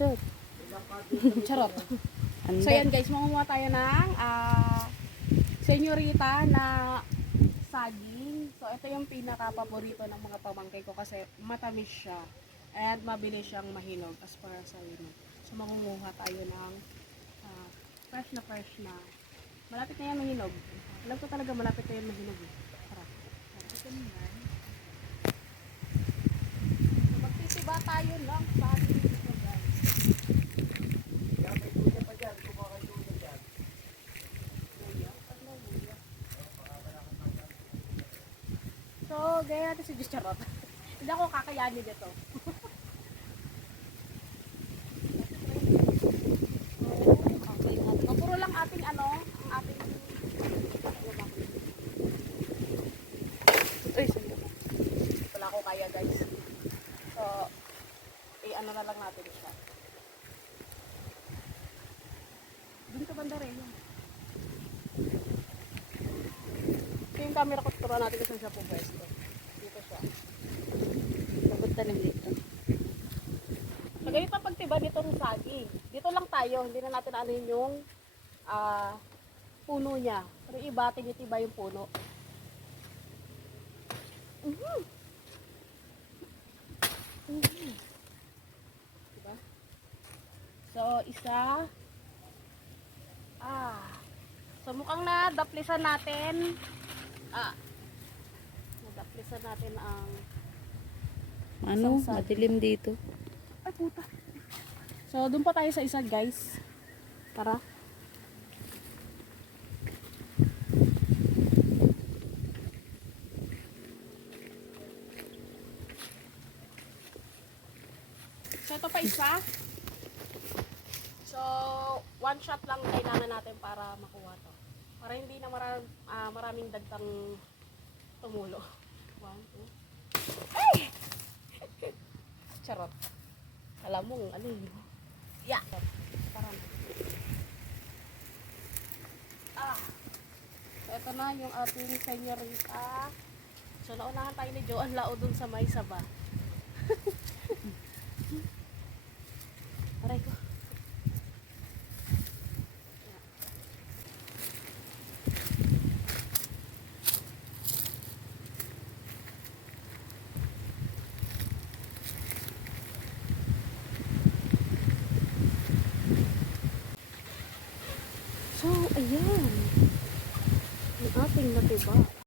Sir. Charot. Anda. So yan guys, mangunguha tayo ng senyorita na saging. So ito yung pinaka-paborito ng mga pamangkin ko kasi matamis siya and mabilis siyang mahinog as para sa inyo. So mangunguha tayo ng fresh na. Malapit na yan mahinog. Alam ko talaga malapit na yan mahinog. Tara. Ito naman. So magtitiba tayo ng saging dito guys. So, gaya natin si Diyos Charot. Hindi ako kakayanin dito. Okay. Mapuro lang ating ang ating Ay, sige. wala ko kaya guys. So, ano na lang natin siya. Doon ka banda rin. Ito yung camera ko, turuan natin kung saan siya pupwesto. Dito siya. Papunta na dito. So, ganito pagtiba nitong saging. Dito lang tayo, hindi na natin anuhin yung puno niya. Pero iba, tinitiba yung puno. Diba? So, isa. So, mukhang nadaplisan natin. Nadaplisan natin ang Ano? Isang sag. Madilim dito. ay puta. So, doon pa tayo sa isa guys. Tara. So, ito pa isa. So, one shot lang kailangan natin para makuha to. Para hindi na maraming dagtang tumulo. 1, 2. Ay! Charot. Alam mo, ano yun? Yeah. Parang. So, ito na yung ating senyorita. So, naunahan tayo ni Joan Lao dun sa may saba. Aray ko. So, ayan. Ang ating natiba.